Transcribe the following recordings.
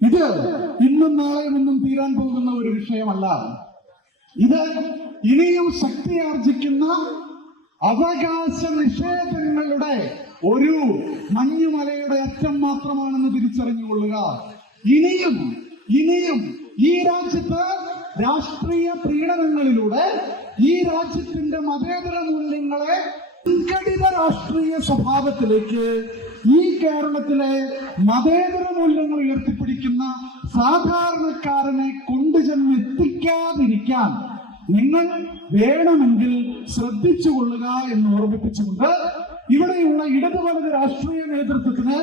ഇത് ഇന്നും നാളെയും ഒന്നും തീരാൻ പോകുന്ന ഒരു വിഷയമല്ല. ഇത് ഇനിയും ശക്തിയാർജിക്കുന്ന അവകാശ നിഷേധങ്ങളുടെ ഒരു മഞ്ഞുമലയുടെ അറ്റം മാത്രമാണെന്ന് തിരിച്ചറിഞ്ഞുകൊള്ളുക. ഇനിയും ഇനിയും ഈ രാജ്യത്ത് രാഷ്ട്രീയ പീഡനങ്ങളിലൂടെ ഈ രാജ്യത്തിന്റെ മതേതര മൂല്യങ്ങളെ സംഘടിത രാഷ്ട്രീയ സ്വഭാവത്തിലേക്ക് ഈ കേരളത്തിലെ മതേതര മൂല്യങ്ങൾ ഉയർത്തിപ്പിടിക്കുന്ന സാധാരണക്കാരനെ കൊണ്ടുചെന്നെത്തിക്കാതിരിക്കാൻ നിങ്ങൾ വേണമെങ്കിൽ ശ്രദ്ധിച്ചുകൊള്ളുക എന്ന് ഓർമ്മിപ്പിച്ചുകൊണ്ട് ഇവിടെയുള്ള ഇടതുവലത് രാഷ്ട്രീയ നേതൃത്വത്തിന്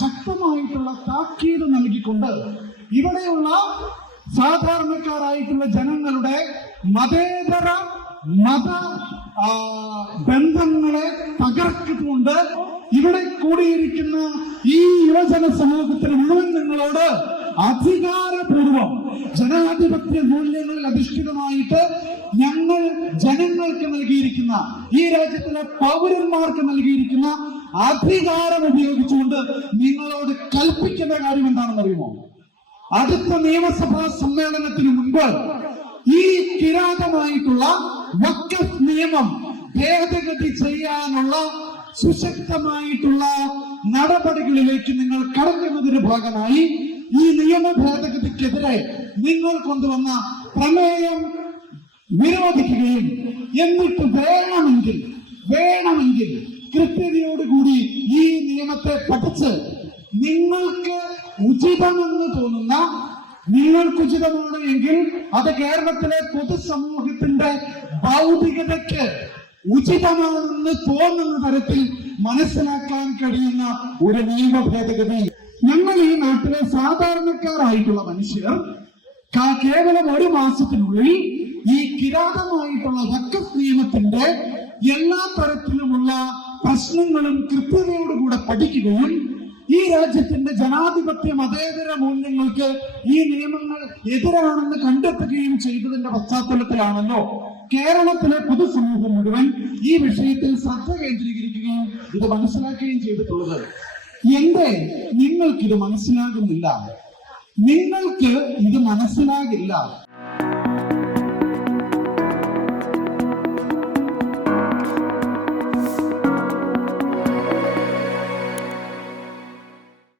ശക്തമായിട്ടുള്ള താക്കീത് നൽകിക്കൊണ്ട് ഇവിടെയുള്ള സാധാരണക്കാരായിട്ടുള്ള ജനങ്ങളുടെ മതേതര മത ബന്ധങ്ങളെ തകർക്കുന്നുണ്ട്. ഇവിടെ കൂടിയിരിക്കുന്ന ഈ യുവജന സമൂഹത്തിന് മുഴുവൻ നിങ്ങളോട് അധികാരപൂർവം ജനാധിപത്യ മൂല്യങ്ങളിൽ അധിഷ്ഠിതമായിട്ട് ഞങ്ങൾ ജനങ്ങൾക്ക് നൽകിയിരിക്കുന്ന ഈ രാജ്യത്തിലെ പൗരന്മാർക്ക് നൽകിയിരിക്കുന്ന അധികാരം ഉപയോഗിച്ചുകൊണ്ട് നിങ്ങളോട് കൽപ്പിക്കുന്ന കാര്യം എന്താണെന്ന് അറിയുമോ? അടുത്ത നിയമസഭാ സമ്മേളനത്തിന് മുൻപ് ഈ കിരാതമായിട്ടുള്ള വക്കഫ് നിയമം ഭേദഗതി ചെയ്യാനുള്ള സുശക്തമായിട്ടുള്ള നടപടികളിലേക്ക് നിങ്ങൾ കടക്കുന്നതിന് ഭാഗമായി ഈ നിയമ ഭേദഗതിക്കെതിരെ നിങ്ങൾ കൊണ്ടുവന്ന പ്രമേയം വിരോധിക്കുകയും എന്നിട്ട് വേണമെങ്കിൽ വേണമെങ്കിൽ കൃത്യതയോടുകൂടി ഈ നിയമത്തെ പഠിച്ച് നിങ്ങൾക്ക് ഉചിതമെന്ന് തോന്നുന്ന നിങ്ങൾക്ക് ഉചിതമാണ് എങ്കിൽ അത് കേരളത്തിലെ പൊതുസമൂഹത്തിന്റെ ഭൗതികതയ്ക്ക് ഉചിതമാണെന്ന് തോന്നുന്ന തരത്തിൽ മനസ്സിലാക്കാൻ കഴിയുന്ന ഒരു നിയമ ഭേദഗതി ഞങ്ങൾ ഈ നാട്ടിലെ സാധാരണക്കാരായിട്ടുള്ള മനുഷ്യർ കേവലം ഒരു മാസത്തിനുള്ളിൽ ഈ കിരാതമായിട്ടുള്ള വക്കഫ് നിയമത്തിന്റെ എല്ലാ തരത്തിലുമുള്ള പ്രശ്നങ്ങളും കൃത്യതയോടുകൂടെ പഠിക്കുകയും ഈ രാജ്യത്തിന്റെ ജനാധിപത്യ മതേതര മൂല്യങ്ങൾക്ക് ഈ നിയമങ്ങൾ എതിരാണെന്ന് കണ്ടെത്തുകയും ചെയ്തതിന്റെ പശ്ചാത്തലത്തിലാണല്ലോ കേരളത്തിലെ പൊതുസമൂഹം മുഴുവൻ ഈ വിഷയത്തിൽ ശ്രദ്ധ കേന്ദ്രീകരിക്കുകയും ഇത് മനസ്സിലാക്കുകയും ചെയ്തിട്ടുള്ളത് എന്തേ നിങ്ങൾക്കിത് മനസ്സിലാകുന്നില്ല. നിങ്ങൾക്ക് ഇത് മനസ്സിലാകില്ല.